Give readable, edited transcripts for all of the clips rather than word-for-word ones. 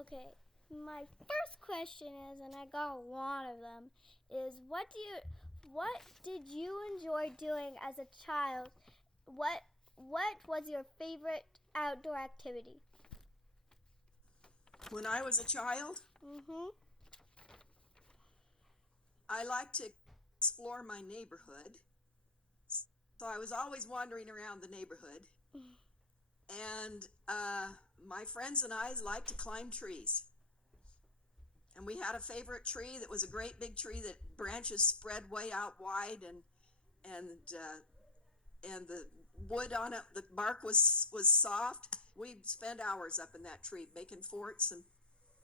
Okay, my first question is, and I got a lot of them, is what did you enjoy doing as a child? What was your favorite outdoor activity? When I was a child, Mhm. I liked to explore my neighborhood. So I was always wandering around the neighborhood. And my friends and I liked to climb trees. And we had a favorite tree that was a great big tree that branches spread way out wide, and the wood on it, the bark was soft. We'd spend hours up in that tree making forts and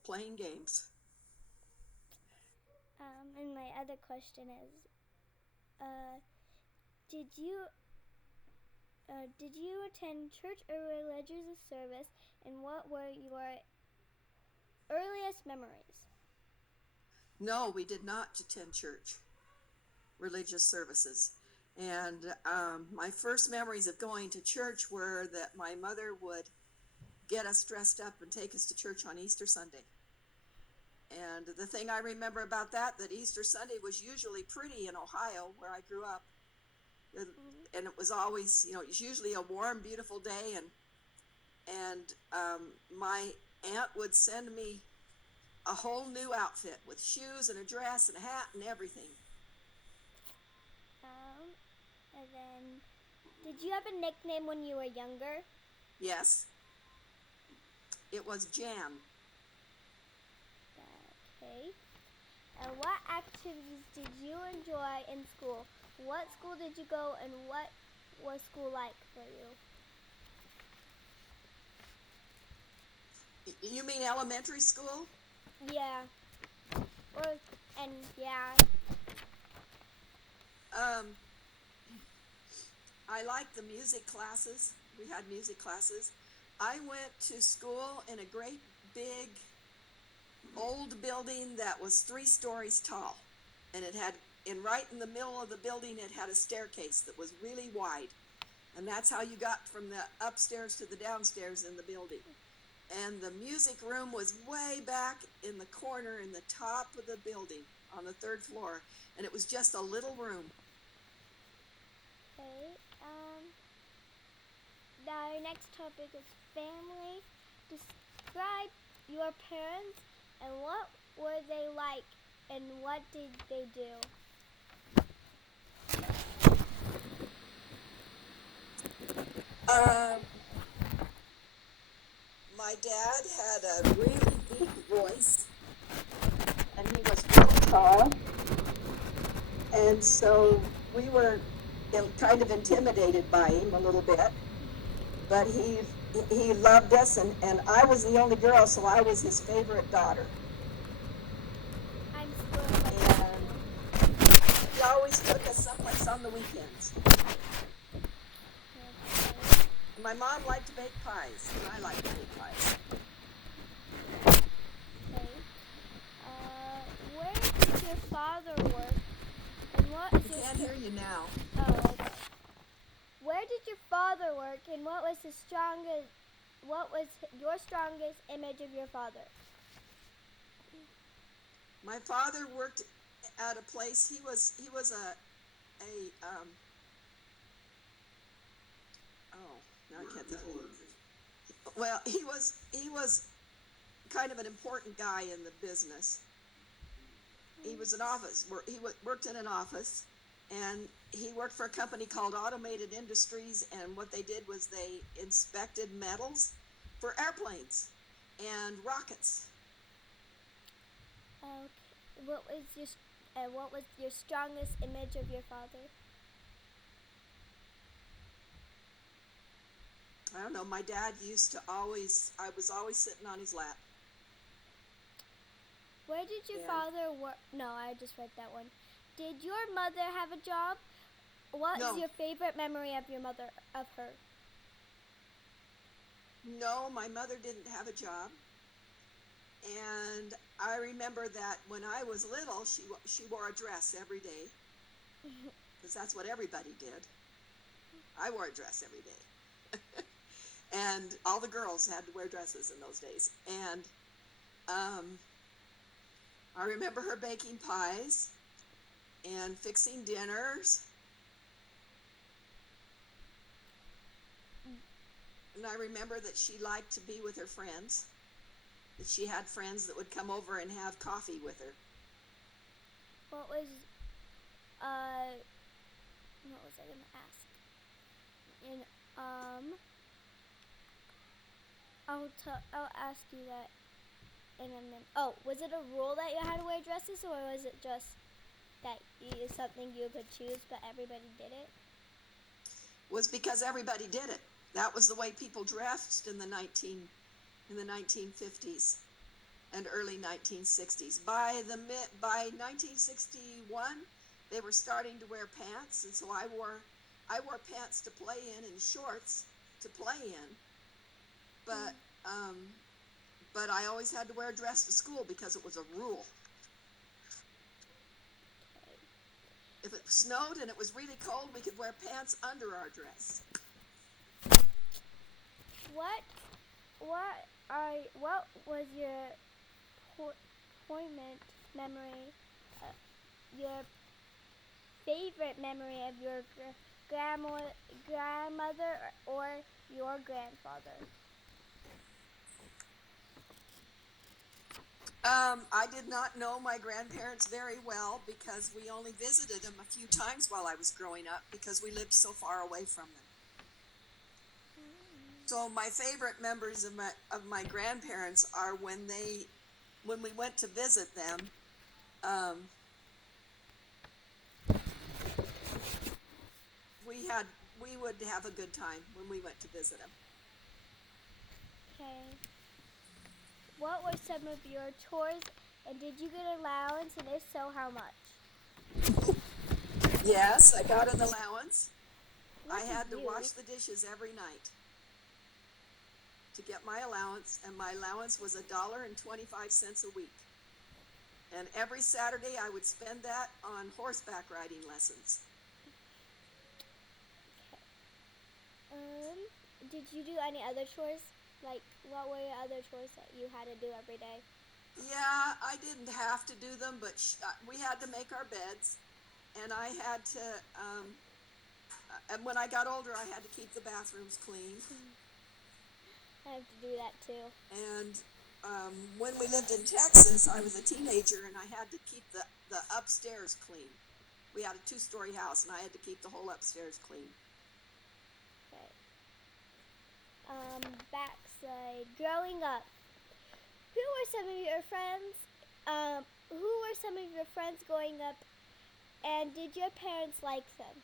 playing games. And my other question is, uh, did you did you attend church or religious service, and what were your earliest memories? No, we did not attend church, religious services. And my first memories of going to church were that my mother would get us dressed up and take us to church on Easter Sunday. And the thing I remember about that Easter Sunday was usually pretty in Ohio, where I grew up. And it was always, it was usually a warm, beautiful day. And my aunt would send me a whole new outfit with shoes and a dress and a hat and everything. And then, did you have a nickname when you were younger? Yes, it was Jan. Okay. And what activities did you enjoy in school? What school did you go, and what was school like for you? You mean elementary school? Yeah. Or and yeah. Um, I liked the music classes. We had music classes. I went to school in a great big old building that was 3 stories tall. And it had, right in the middle of the building, it had a staircase that was really wide. And that's how you got from the upstairs to the downstairs in the building. And the music room was way back in the corner in the top of the building on the 3rd floor. And it was just a little room. Okay. Our next topic is family. Describe your parents and what were they like and what did they do? Um, my dad had a really deep voice, and he was really tall, and so we were kind of intimidated by him a little bit. But he loved us, and I was the only girl, so I was his favorite daughter. I'm spoiled by And he always took us someplace on the weekends. My mom liked to bake pies, and I liked to bake pies. Okay. Where did your father work? And what is I your can't hear you now. Oh, okay. Where did your father work, and what was your strongest image of your father? My father worked at a place. He was a oh, now I can't think. Well, he was kind of an important guy in the business. He was an office. He worked in an office, and he worked for a company called Automated Industries. And what they did was they inspected metals for airplanes and rockets. Okay. What was your strongest image of your father? I don't know. My dad used to always. I was always sitting on his lap. Where did your And father work? No, I just read that one. Did your mother have a job? What is no, your favorite memory of your mother of her? no, my mother didn't have a job. And I remember that when I was little, she wore a dress every day, because that's what everybody did. I wore a dress every day. And all the girls had to wear dresses in those days. And Um, I remember her baking pies and fixing dinners. And I remember that she liked to be with her friends, that she had friends that would come over and have coffee with her. What was uh what was I gonna ask? And I'll ask you that in a minute. Oh, was it a rule that you had to wear dresses, or was it just that is something you could choose, but everybody did it? Was because everybody did it. That was the way people dressed in the 1950s and early 1960s. By 1961, they were starting to wear pants, and so I wore pants to play in and shorts to play in. But but I always had to wear a dress to school because it was a rule. If it snowed and it was really cold, we could wear pants under our dress. What was your poignant memory, your favorite memory of your grandmother or your grandfather? I did not know my grandparents very well because we only visited them a few times while I was growing up because we lived so far away from them. So my favorite members of my grandparents are when we went to visit them. We would have a good time when we went to visit them. Okay. What were some of your chores, and did you get allowance, and if so, how much? Yes, I got an allowance. What I did had to you? wash the dishes every night to get my allowance, and my allowance was $1.25 a week. And every Saturday I would spend that on horseback riding lessons. Okay. Did you do any other chores? Like, what were your other chores that you had to do every day? Yeah, I didn't have to do them, but we had to make our beds, and I had to, and when I got older, I had to keep the bathrooms clean. I have to do that too. And when we lived in Texas, I was a teenager, and I had to keep the upstairs clean. We had a 2-story house, and I had to keep the whole upstairs clean. Okay. Backside. Growing up, who were some of your friends? Growing up, and did your parents like them?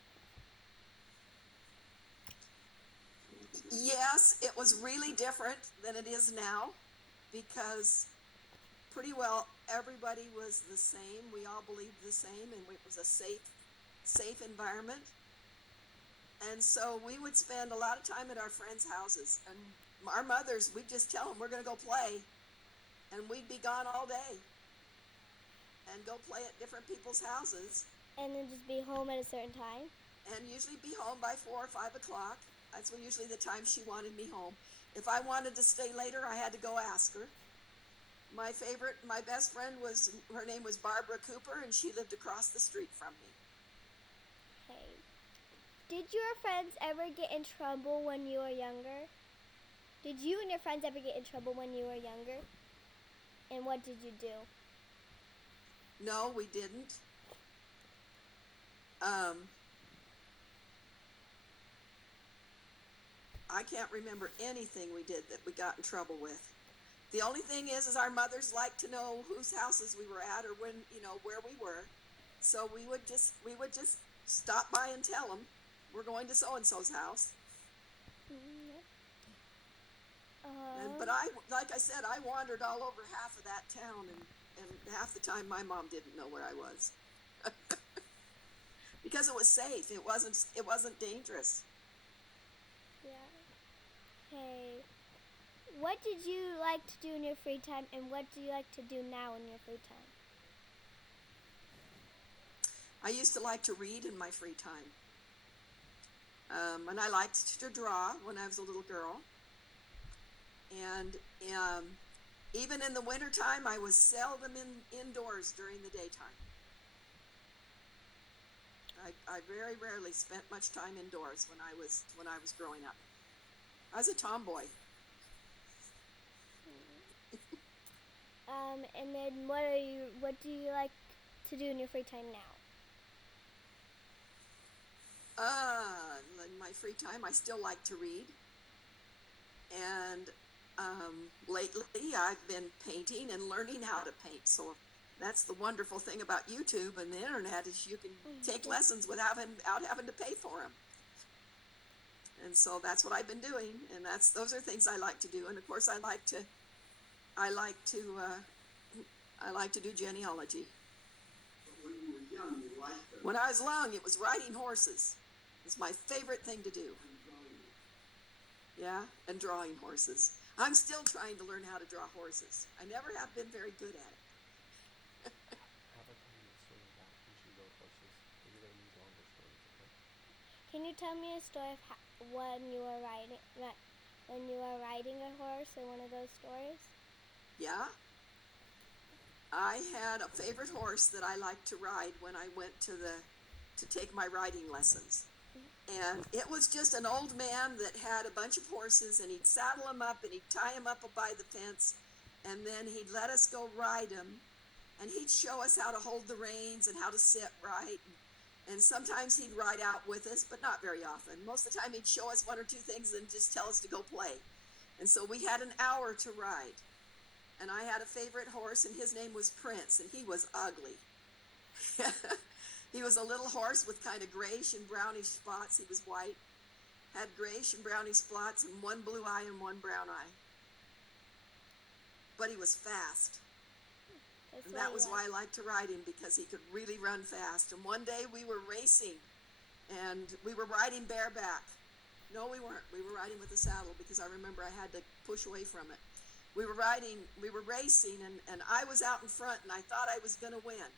Yes, it was really different than it is now because pretty well everybody was the same. We all believed the same, and it was a safe environment. And so we would spend a lot of time at our friends' houses, and our mothers, we'd just tell them we're going to go play, and we'd be gone all day and go play at different people's houses. And then just be home at a certain time? And usually be home by 4 or 5 o'clock. That's usually the time she wanted me home. If I wanted to stay later, I had to go ask her. My best friend her name was Barbara Cooper, and she lived across the street from me. Okay. Did your friends ever get in trouble when you were younger? Did you and your friends ever get in trouble when you were younger? And what did you do? No, we didn't. I can't remember anything we did that we got in trouble with. The only thing is our mothers liked to know whose houses we were at or when, where we were. So we would just stop by and tell them we're going to so-and-so's house. But like I said, I wandered all over half of that town, and half the time my mom didn't know where I was. Because it was safe. It wasn't dangerous. Yeah. Hey, what did you like to do in your free time, and what do you like to do now in your free time? I used to like to read in my free time. And I liked to draw when I was a little girl. And Even in the wintertime, I was seldom indoors during the daytime. I very rarely spent much time indoors when I was growing up. I was a tomboy. And then what do you like to do in your free time now? In my free time, I still like to read. And lately, I've been painting and learning how to paint. So that's the wonderful thing about YouTube and the internet is you can take lessons without having to pay for them. And so that's what I've been doing, and those are things I like to do. And of course, I like to do genealogy. When you were young, you liked them. When I was young, it was riding horses. It's my favorite thing to do. Yeah, and drawing horses. I'm still trying to learn how to draw horses. I never have been very good at it. Have a tell you a story about when she rode horses. But you're gonna need longer stories, okay? Can you tell me a story of when you were riding a horse in one of those stories? Yeah. I had a favorite horse that I liked to ride when I went to take my riding lessons. And it was just an old man that had a bunch of horses, and he'd saddle them up and he'd tie them up by the fence, and then he'd let us go ride them, and he'd show us how to hold the reins and how to sit right. And sometimes he'd ride out with us, but not very often. Most of the time he'd show us one or two things and just tell us to go play. And so we had an hour to ride. And I had a favorite horse, and his name was Prince, and he was ugly. He was a little horse with kind of grayish and brownish spots. He was white, had grayish and brownish spots, and one blue eye and one brown eye. But he was fast. And that was why I liked to ride him, because he could really run fast. And one day we were racing, and we were riding bareback. No, we weren't. We were riding with a saddle, because I remember I had to push away from it. We were racing, and I was out in front, and I thought I was going to win.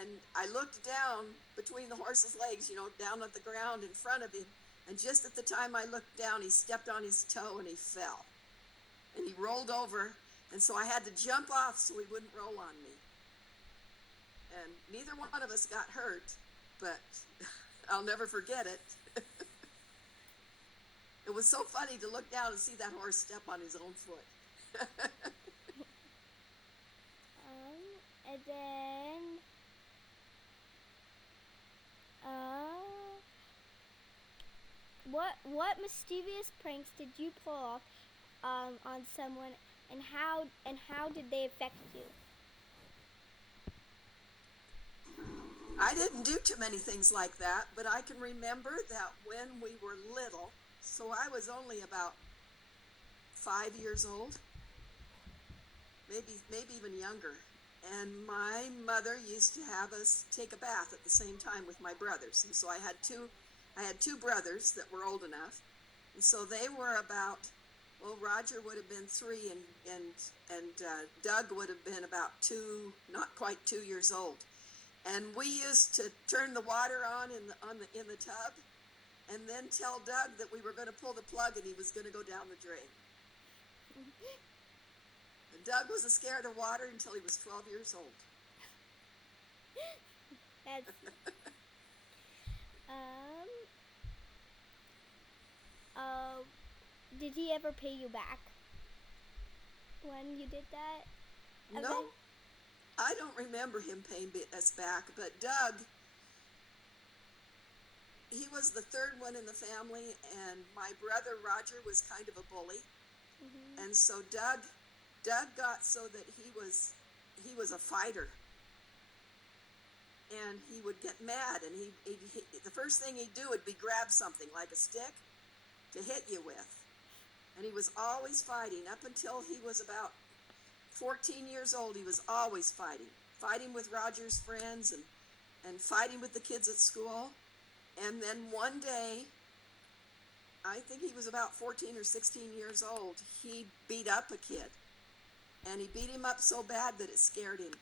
And I looked down between the horse's legs, down at the ground in front of him. And just at the time I looked down, he stepped on his toe and he fell. And he rolled over, and so I had to jump off so he wouldn't roll on me. And neither one of us got hurt, but I'll never forget it. It was so funny to look down and see that horse step on his own foot. And then, what mischievous pranks did you pull off on someone, and how did they affect you? I didn't do too many things like that, but I can remember that when we were little, so I was only about 5 years old, maybe even younger. And my mother used to have us take a bath at the same time with my brothers. And so I had two brothers that were old enough. And so they were about, Roger would have been 3 and Doug would have been about 2, not quite 2 years old. And we used to turn the water on in the tub, and then tell Doug that we were going to pull the plug and he was going to go down the drain. Doug was scared of water until he was 12 years old. That's, did he ever pay you back when you did that? No, I don't remember him paying us back, but Doug, he was the third one in the family, and my brother Roger was kind of a bully. Mm-hmm. And so Doug got so that he was a fighter, and he would get mad, and he the first thing he'd do would be grab something like a stick to hit you with, and he was always fighting up until he was about 14 years old. He was always fighting with Roger's friends and fighting with the kids at school. And then one day, I think he was about 14 or 16 years old, he beat up a kid. And he beat him up so bad that it scared him.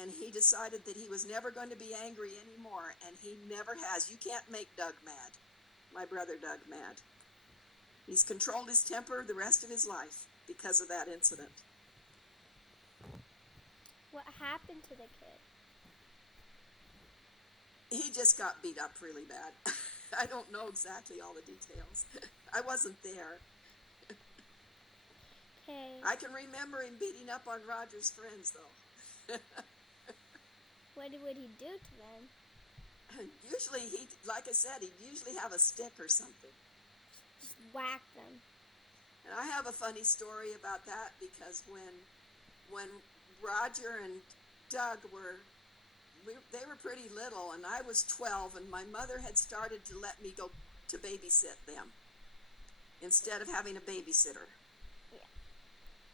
And he decided that he was never going to be angry anymore, and he never has. You can't make Doug mad, my brother Doug, mad. He's controlled his temper the rest of his life because of that incident. What happened to the kid? He just got beat up really bad. I don't know exactly all the details. I wasn't there. Okay. I can remember him beating up on Roger's friends, though. What would he do to them? Usually, like I said, he'd usually have a stick or something. Just whack them. And I have a funny story about that because when Roger and Doug they were pretty little, and I was 12, and my mother had started to let me go to babysit them instead of having a babysitter. Yeah.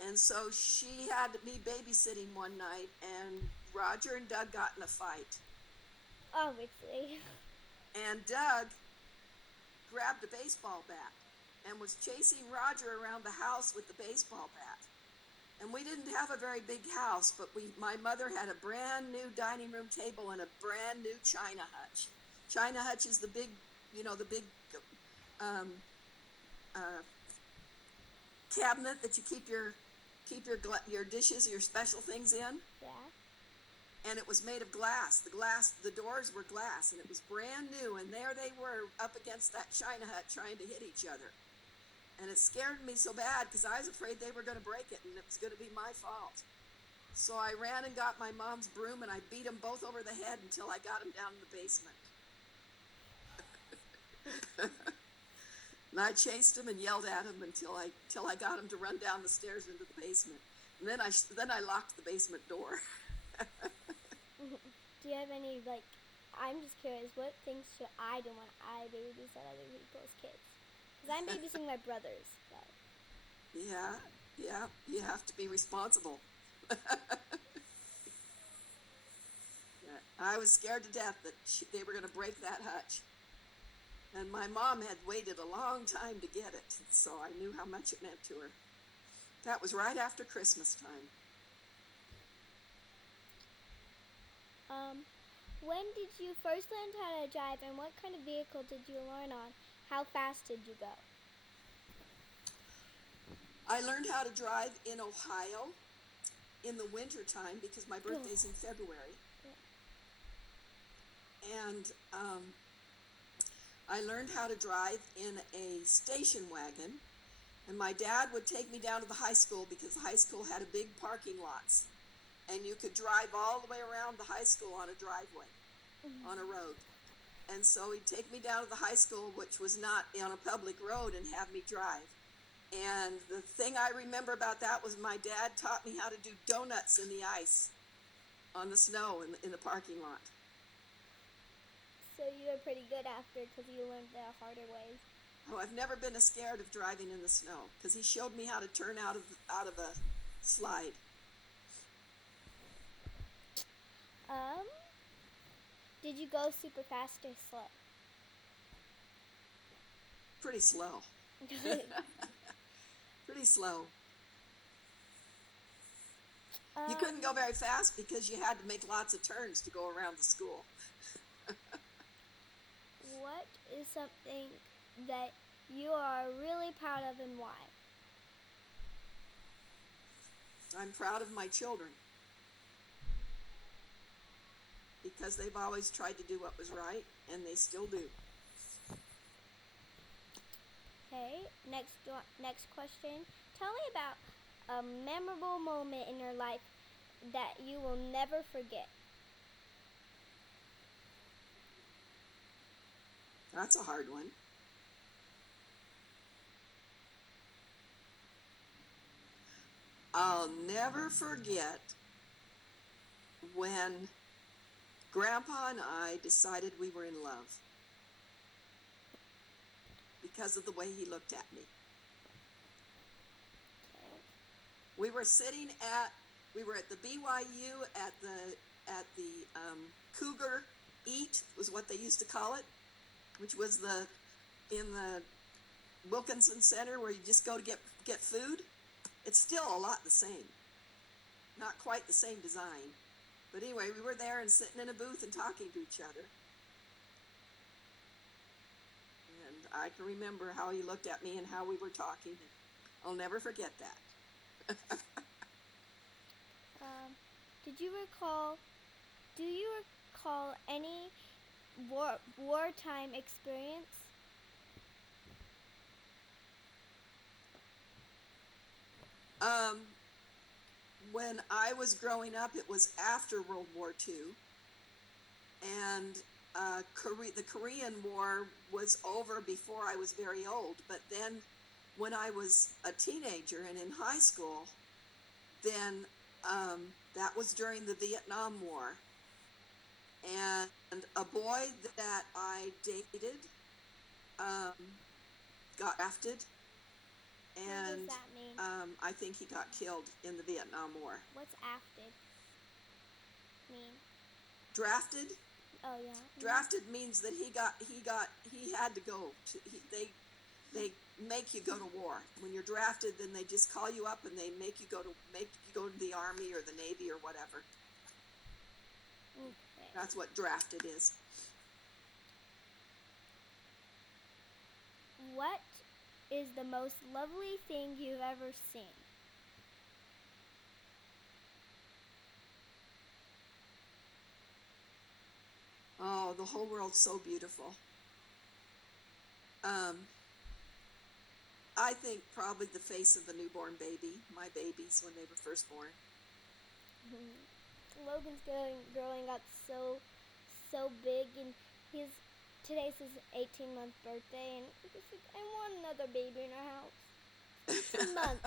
And so she had me babysitting one night, and Roger and Doug got in a fight. Obviously. And Doug grabbed a baseball bat and was chasing Roger around the house with the baseball bat. And we didn't have a very big house, but my mother had a brand new dining room table and a brand new china hutch. China hutch is the big cabinet that you keep your dishes, your special things in. Yeah. And it was made of glass. The doors were glass, and it was brand new. And there they were up against that china hut trying to hit each other. And it scared me so bad because I was afraid they were going to break it and it was going to be my fault. So I ran and got my mom's broom and I beat them both over the head until I got them down in the basement. And I chased them and yelled at them until I got them to run down the stairs into the basement. And then I locked the basement door. Do you have any, I'm just curious, what things should I do when I babysit other people's kids? Because I'm babysitting my brothers, but... Yeah, you have to be responsible. I was scared to death that they were going to break that hutch. And my mom had waited a long time to get it, so I knew how much it meant to her. That was right after Christmas time. When did you first learn how to drive, and what kind of vehicle did you learn on? How fast did you go? I learned how to drive in Ohio in the winter time because my birthday's in February. Yeah. And I learned how to drive in a station wagon. And my dad would take me down to the high school because the high school had a big parking lots. And you could drive all the way around the high school on a driveway, on a road. And so he'd take me down to the high school, which was not on a public road, and have me drive. And the thing I remember about that was my dad taught me how to do donuts in the ice on the snow in the parking lot. So you were pretty good after because you learned the harder ways. Oh, I've never been scared of driving in the snow because he showed me how to turn out of a slide. Did you go super fast or slow? Pretty slow. Pretty slow. You couldn't go very fast because you had to make lots of turns to go around the school. What is something that you are really proud of and why? I'm proud of my children because they've always tried to do what was right, and they still do. Okay, next question. Tell me about a memorable moment in your life that you will never forget. That's a hard one. I'll never forget when Grandpa and I decided we were in love because of the way he looked at me. We were at the BYU at the Cougar Eat was what they used to call it, which was in the Wilkinson Center where you just go to get food. It's still a lot the same. Not quite the same design. But anyway, we were there and sitting in a booth and talking to each other. And I can remember how he looked at me and how we were talking. I'll never forget that. Did did you recall? Do you recall any wartime experience? Um, when I was growing up, it was after World War II, and the Korean War was over before I was very old. But then, when I was a teenager and in high school, then that was during the Vietnam War, and a boy that I dated um, got drafted, What does and that mean? I think he got killed in the Vietnam War. What's afted mean? Drafted? Oh yeah. Drafted means that he had to go. They make you go to war. When you're drafted, then they just call you up and they make you go to the Army or the Navy or whatever. Okay. That's what drafted is. What is the most lovely thing you've ever seen? Oh, the whole world's so beautiful. Um, I think probably the face of a newborn baby, my babies when they were first born. Logan's growing up so big, and today's his 18-month birthday, and he's like, I want another baby in our house. 18 months.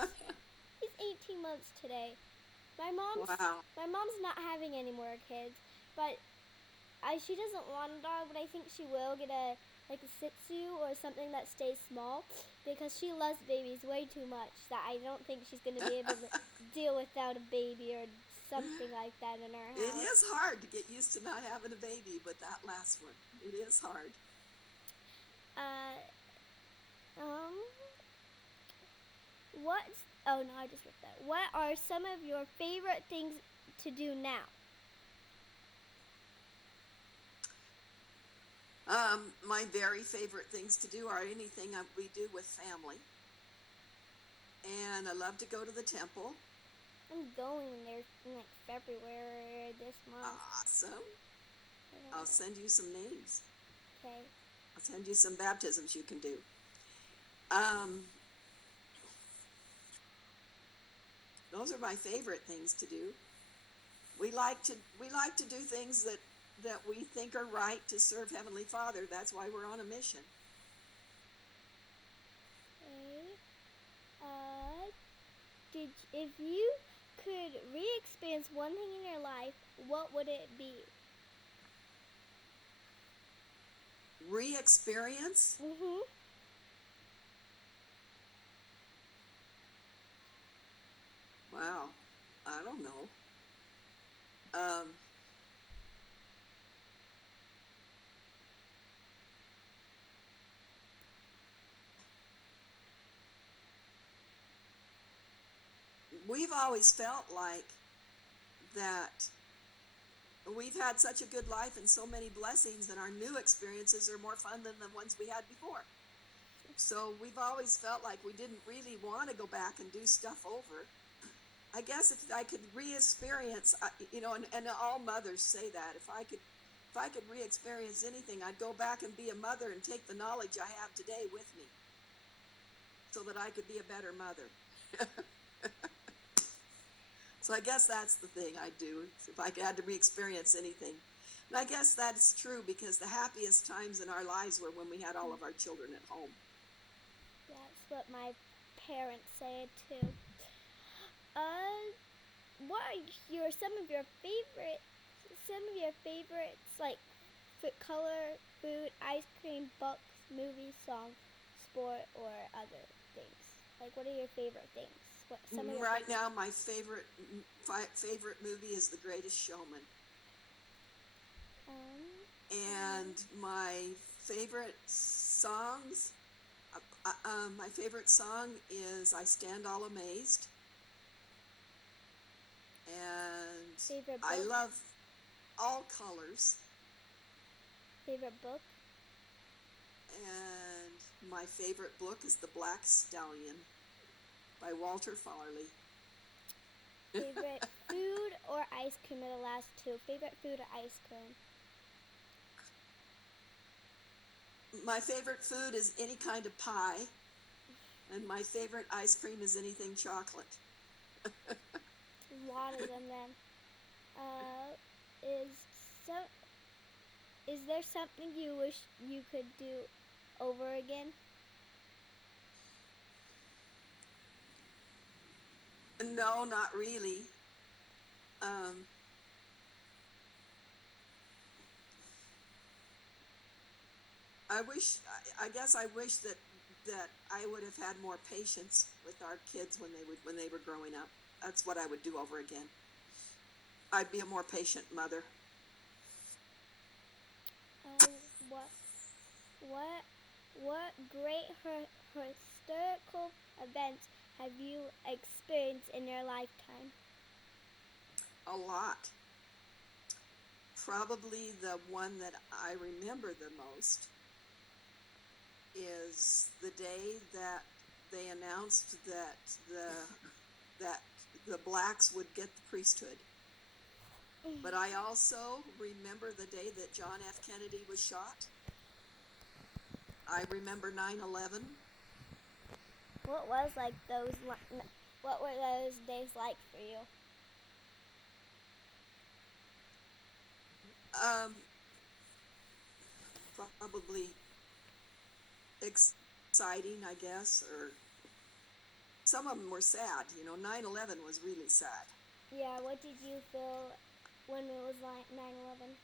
He's 18 months today. My Wow. mom's not having any more kids, but she doesn't want a dog, but I think she will get a Shih Tzu or something that stays small, because she loves babies way too much that I don't think she's going to be able to deal without a baby or something like that in our house. It is hard to get used to not having a baby, but that last one, it is hard. Oh no, I just wrote that. What are some of your favorite things to do now? My very favorite things to do are anything we do with family. And I love to go to the temple. I'm going there in February this month. Awesome. I'll send you some names. Okay. I'll send you some baptisms you can do. Those are my favorite things to do. We like to do things that we think are right to serve Heavenly Father. That's why we're on a mission. Okay. If you could re-experience one thing in your life, what would it be? Re-experience? Mhm. Wow. I don't know. We've always felt like that we've had such a good life and so many blessings, and our new experiences are more fun than the ones we had before. So we've always felt like we didn't really want to go back and do stuff over. I guess if I could re-experience, and all mothers say that, if I could re-experience anything, I'd go back and be a mother and take the knowledge I have today with me, so that I could be a better mother. So I guess that's the thing I'd do if I had to re-experience anything. And I guess that's true, because the happiest times in our lives were when we had all of our children at home. That's what my parents say too. What are some of your favorites, like color, food, ice cream, books, movies, songs, sport, or other things? Like, what are your favorite things? Right now, my favorite movie is The Greatest Showman. And my favorite songs, my favorite song is I Stand All Amazed. And I love all colors. Favorite book? And my favorite book is The Black Stallion by Walter Farley. Favorite food or ice cream are the last two. Favorite food or ice cream? My favorite food is any kind of pie, and my favorite ice cream is anything chocolate. A lot of them then. Uh, is so is there something you wish you could do over again? No, not really. Um, I guess I wish that I would have had more patience with our kids when they were growing up. That's what I would do over again. I'd be a more patient mother. Uh, what what what great historical events have you experienced in your lifetime? A lot. Probably the one that I remember the most is the day that they announced that the blacks would get the priesthood. But I also remember the day that John F. Kennedy was shot. I remember 9/11. What was like what were those days like for you? Um, Probably exciting, I guess, or some of them were sad. 9/11 was really sad. Yeah, what did you feel when it was like 9/11?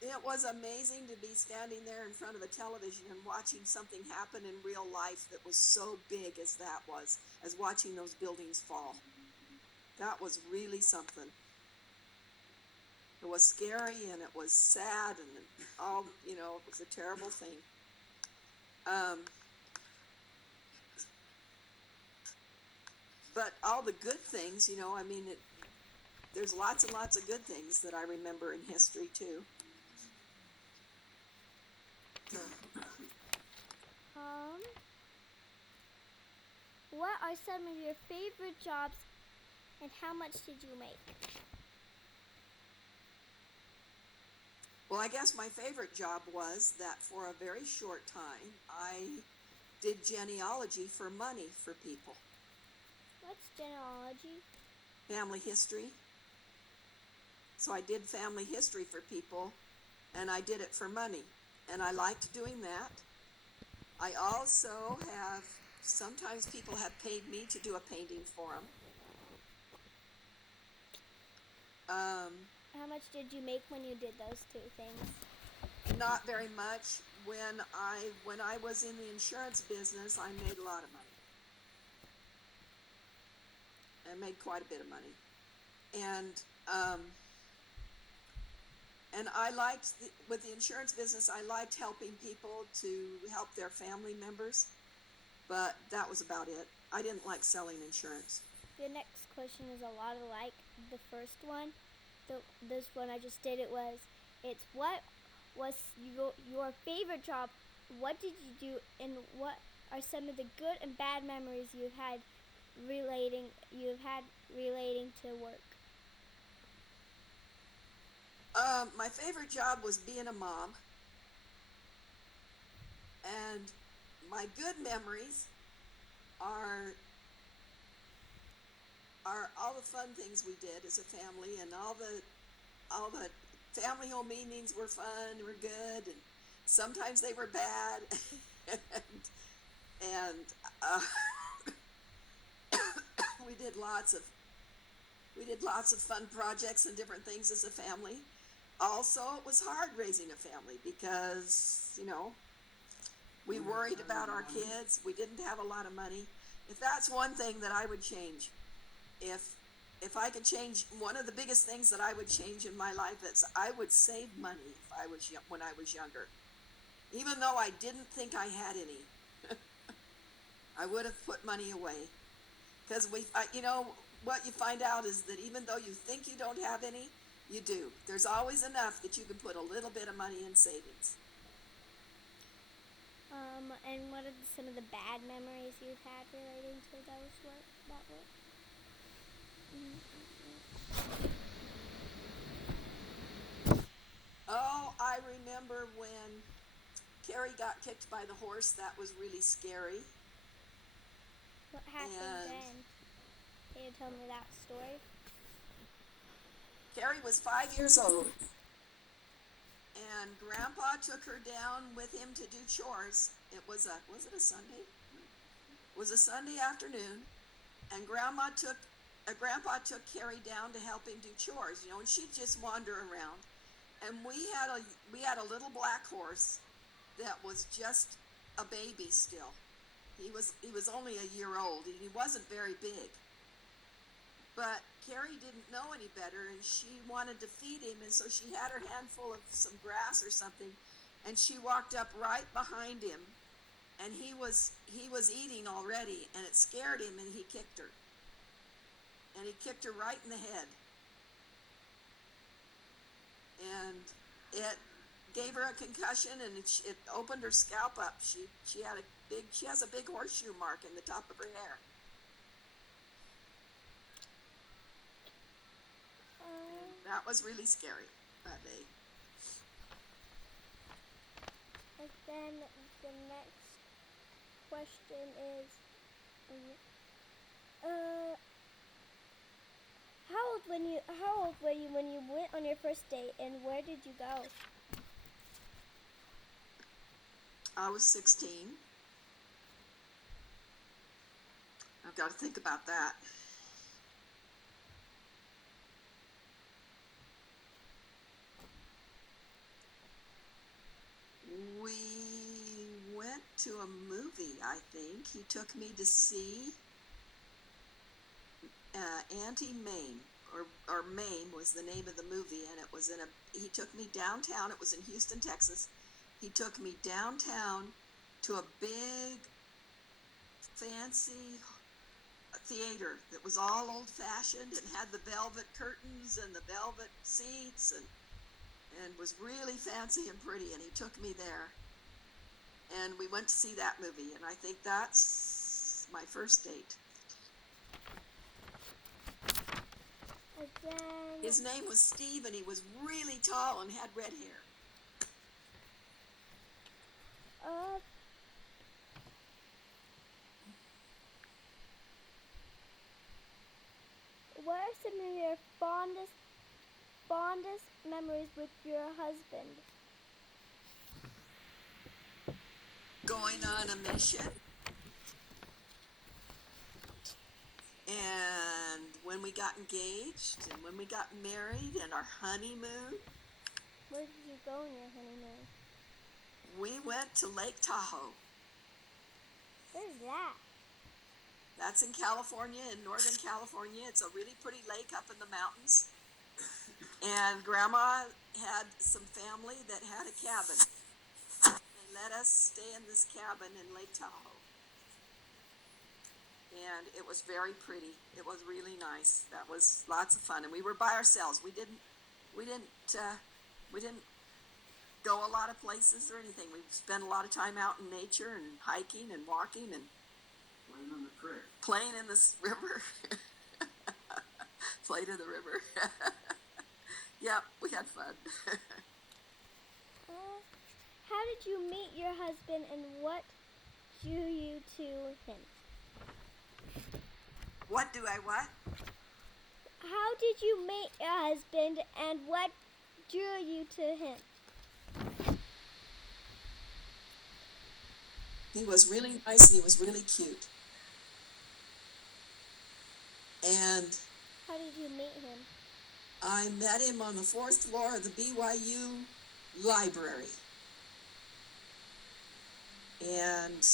It was amazing to be standing there in front of a television and watching something happen in real life that was so big as that was, as watching those buildings fall. That was really something. It was scary and it was sad and all, it was a terrible thing. But all the good things, there's lots and lots of good things that I remember in history too. Um, what are some of your favorite jobs and how much did you make? Well, I guess my favorite job was that for a very short time, I did genealogy for money for people. What's genealogy? Family history. So I did family history for people, and I did it for money. And I liked doing that. I also sometimes people have paid me to do a painting for them. How much did you make when you did those two things? Not very much. When I was in the insurance business, I made a lot of money. I made quite a bit of money. And I liked, with the insurance business, I liked helping people to help their family members, but that was about it. I didn't like selling insurance. The next question is a lot like the first one. This one I just did, it's what was your favorite job? What did you do, and what are some of the good and bad memories you've had relating to work? My favorite job was being a mom, and my good memories are all the fun things we did as a family, and all the family home meetings were fun, were good, and sometimes they were bad, and we did lots of fun projects and different things as a family. Also, it was hard raising a family because we worried about our kids. We didn't have a lot of money. If that's one thing that I would change, if I could change, one of the biggest things that I would change in my life is I would save money when I was younger. Even though I didn't think I had any, I would have put money away. Because what you find out is that even though you think you don't have any, you do. There's always enough that you can put a little bit of money in savings. And what are some of the bad memories you've had relating to that work? Carrie got kicked by the horse, that was really scary. What happened And then? Can you tell me that story? Carrie was 5 years old, and Grandpa took her down with him to do chores. Was it a Sunday? It was a Sunday afternoon, and Grandpa took Carrie down to help him do chores, and she'd just wander around. And we had a little black horse that was just a baby still. He was only a year old, and he wasn't very big. But Carrie didn't know any better, and she wanted to feed him, and so she had her handful of some grass or something, and she walked up right behind him, and he was eating already, and it scared him, and he kicked her. And he kicked her right in the head. And it gave her a concussion, and it opened her scalp up. She has a big horseshoe mark in the top of her hair. That was really scary that day. And then the next question is, how old were you when you went on your first date, and where did you go? I was 16. I've got to think about that. We went to a movie, I think. He took me to see Auntie Mame, or Mame was the name of the movie, and he took me downtown. It was in Houston, Texas. He took me downtown to a big, fancy theater that was all old-fashioned and had the velvet curtains and the velvet seats and was really fancy and pretty, and he took me there. And we went to see that movie, and I think that's my first date. And then His name was Steve, and he was really tall and had red hair. What are some of your fondest memories with your husband? Going on a mission. And when we got engaged, and when we got married, and our honeymoon. Where did you go on your honeymoon? We went to Lake Tahoe. Where's that? That's in California, in Northern California. It's a really pretty lake up in the mountains. And Grandma had some family that had a cabin. They let us stay in this cabin in Lake Tahoe. And it was very pretty. It was really nice. That was lots of fun. And we were by ourselves. We didn't go a lot of places or anything. We spent a lot of time out in nature and hiking and walking and Playing on the creek. playing in this river. Played in the river. Yep, we had fun. How did you meet your husband, and what drew you to him? What do I what? How did you meet your husband, and what drew you to him? He was really nice, and he was really cute. And How did you meet him? I met him on the 4th floor of the BYU library. And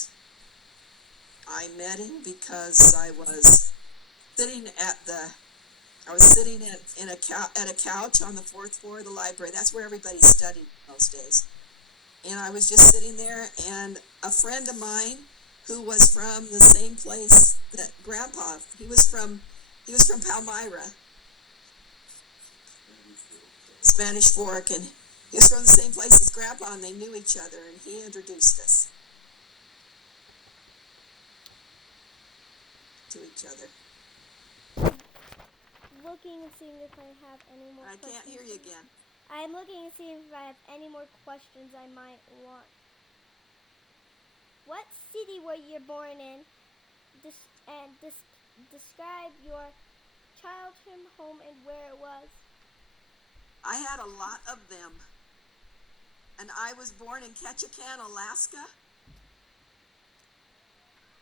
I met him because I was sitting at a couch on the 4th floor of the library. That's where everybody studied those days. And I was just sitting there, and a friend of mine who was from the same place that Grandpa, he was from Palmyra, Spanish Fork, and he was from the same place as Grandpa, and they knew each other, and he introduced us to each other. Looking and seeing if I have any more I questions. can't hear you again. I'm looking and seeing if I have any more questions I might want what city were you born in? Describe your childhood home and where it was. I had a lot of them. And I was born in Ketchikan, Alaska.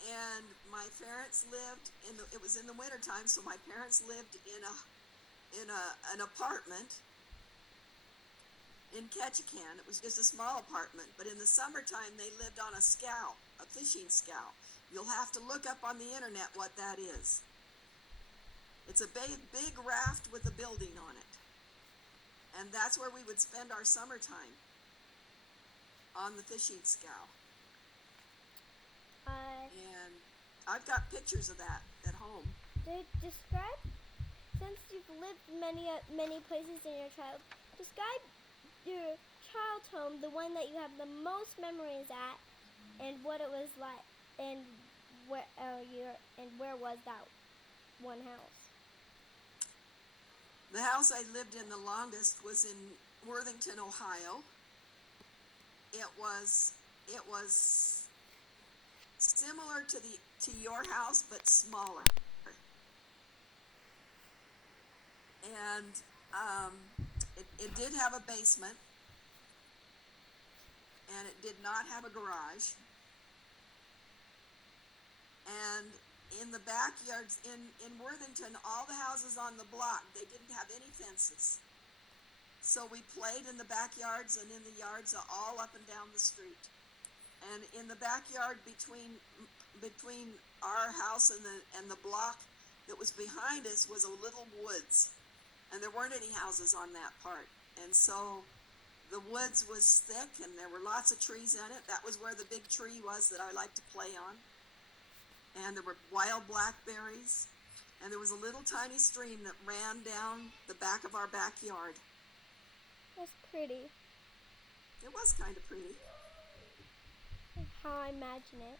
And my parents lived it was in the wintertime, so my parents lived in an apartment in Ketchikan. It was just a small apartment, but in the summertime they lived on a scow, a fishing scow. You'll have to look up on the internet what that is. It's a big raft with a building on it. And that's where we would spend our summertime, on the fishing scow. And I've got pictures of that at home. Describe, since you've lived many places in your childhood, describe your child's home, the one that you have the most memories at, and what it was like, and where was that one house? The house I lived in the longest was in Worthington, Ohio. It was similar to your house, but smaller. And it did have a basement, and it did not have a garage. And in the backyards in Worthington, all the houses on the block, they didn't have any fences. So we played in the backyards and in the yards all up and down the street. And in the backyard between our house and the block that was behind us was a little woods. And there weren't any houses on that part. And so the woods was thick and there were lots of trees in it. That was where the big tree was that I liked to play on. And there were wild blackberries. And there was a little tiny stream that ran down the back of our backyard. That's pretty. It was kind of pretty. How I imagine it.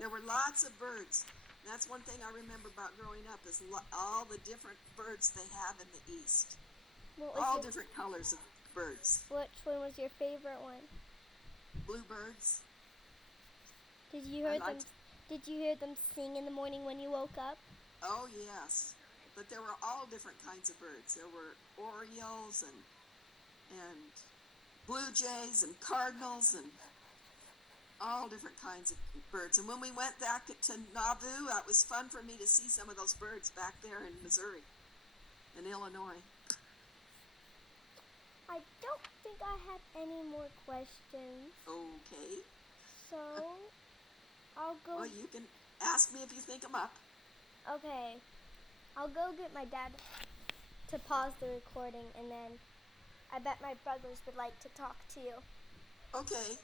There were lots of birds. That's one thing I remember about growing up is all the different birds they have in the East. All different colors of birds. Which one was your favorite one? Bluebirds. Did you hear them sing in the morning when you woke up? Oh yes, but there were all different kinds of birds. There were orioles and blue jays and cardinals and all different kinds of birds. And when we went back to Nauvoo, it was fun for me to see some of those birds back there in Missouri and Illinois. I don't think I have any more questions. Okay. So, I'll go... Well, you can ask me if you think them up. Okay. I'll go get my dad to pause the recording, and then I bet my brothers would like to talk to you. Okay.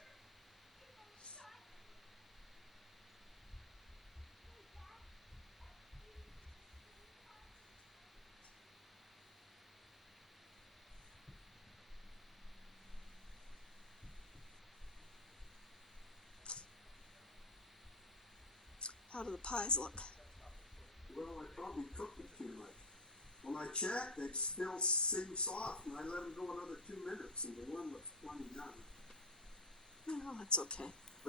How do the pies look? Well, I probably cooked it too much. When I checked, they still seem soft, and I let them go another 2 minutes, and the one was plenty done. Oh, that's okay.